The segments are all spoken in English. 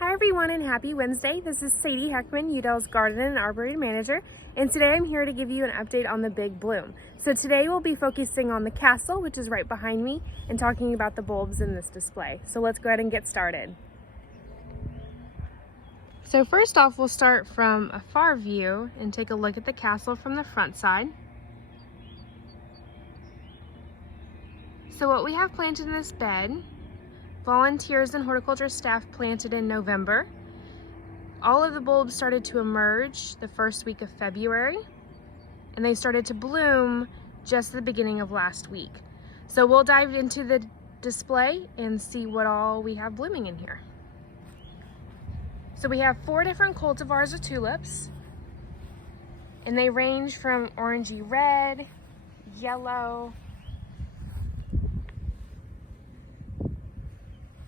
Hi everyone and happy Wednesday. This is Sayde Heckman, Yew Dell's Garden and Arboretum Manager, and today I'm here to give you an update on the big bloom. So today we'll be focusing on the castle, which is right behind me, and talking about the bulbs in this display. So let's go ahead and get started. So first off, we'll start from a far view and take a look at the castle from the front side. So what we have planted in this bed, volunteers and horticulture staff planted in November. All of the bulbs started to emerge the first week of February, and they started to bloom just at the beginning of last week. So we'll dive into the display and see what all we have blooming in here. So we have 4 different cultivars of tulips, and they range from orangey red, yellow.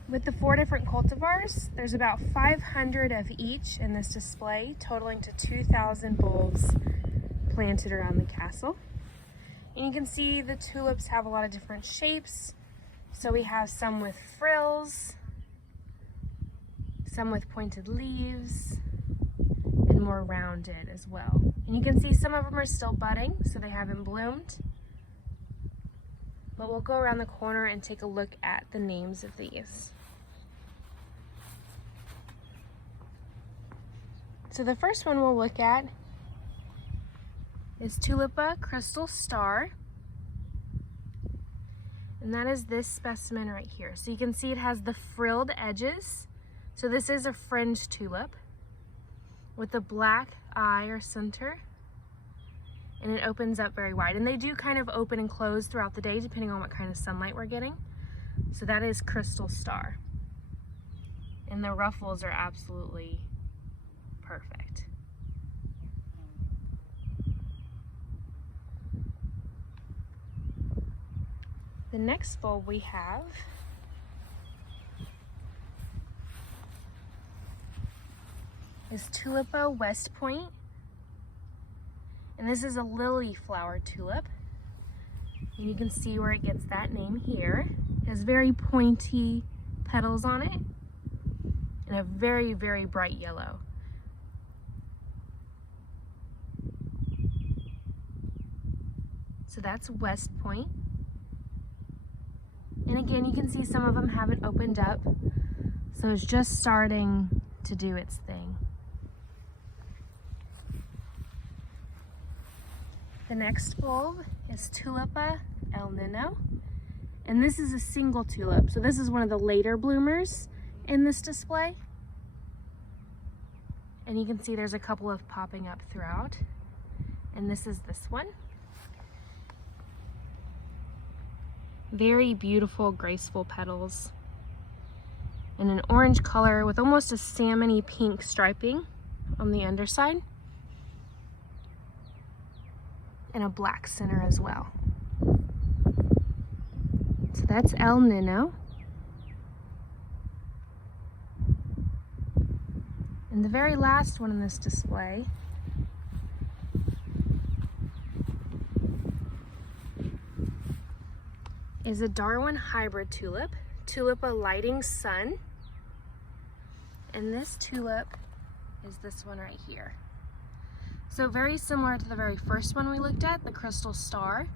With the 4 different cultivars, there's about 500 of each in this display, totaling to 2,000 bulbs planted around the castle. And you can see the tulips have a lot of different shapes. So we have some with frills, some with pointed leaves, and more rounded as well. And you can see some of them are still budding, so they haven't bloomed. But we'll go around the corner and take a look at the names of these. So the first one we'll look at is Tulipa Crystal Star, and that is this specimen right here. So you can see it has the frilled edges. So this is a fringed tulip with a black eye or center, and it opens up very wide. And they do kind of open and close throughout the day depending on what kind of sunlight we're getting. So that is Crystal Star. And the ruffles are absolutely perfect. The next bulb we have is Tulipa West Point, and this is a lily flower tulip, and you can see where it gets that name here. It has very pointy petals on it and a very, very bright yellow. So that's West Point. And again, you can see some of them haven't opened up, so it's just starting to do its thing. The next bulb is Tulipa El Nino, and this is a single tulip. So this is one of the later bloomers in this display. And you can see there's a couple of popping up throughout, and this is this one. Very beautiful, graceful petals, and an orange color with almost a salmon-y pink striping on the underside, and a black center as well. So that's El Nino. And the very last one in this display is a Darwin hybrid tulip, Tulipa Lighting Sun. And this tulip is this one right here. So very similar to the very first one we looked at, the Crystal Star,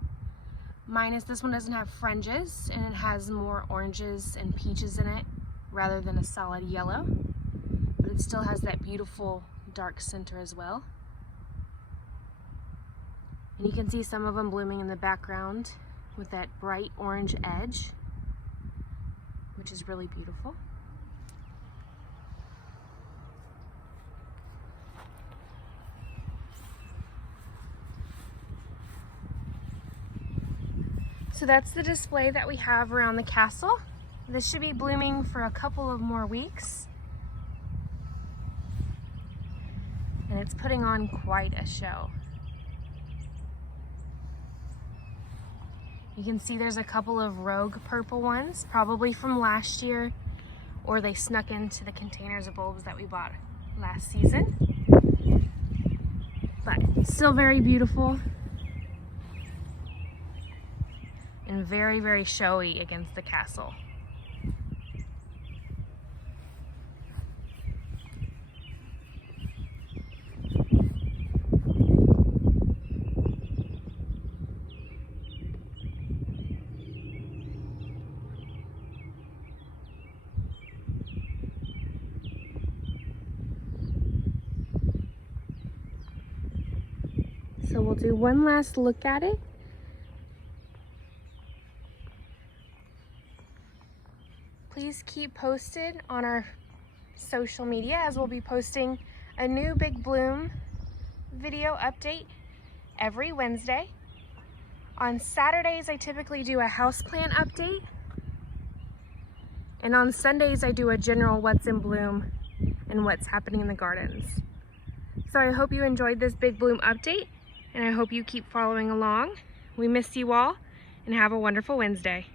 minus this one doesn't have fringes and it has more oranges and peaches in it rather than a solid yellow, but it still has that beautiful dark center as well. And you can see some of them blooming in the background with that bright orange edge, which is really beautiful. So that's the display that we have around the castle. This should be blooming for a couple of more weeks, and it's putting on quite a show. You can see there's a couple of rogue purple ones, probably from last year, or they snuck into the containers of bulbs that we bought last season. But still very beautiful and very, very showy against the castle. So we'll do one last look at it. Please keep posted on our social media as we'll be posting a new Big Bloom video update every Wednesday. On Saturdays, I typically do a houseplant update. And on Sundays, I do a general what's in bloom and what's happening in the gardens. So I hope you enjoyed this Big Bloom update, and I hope you keep following along. We miss you all, and have a wonderful Wednesday.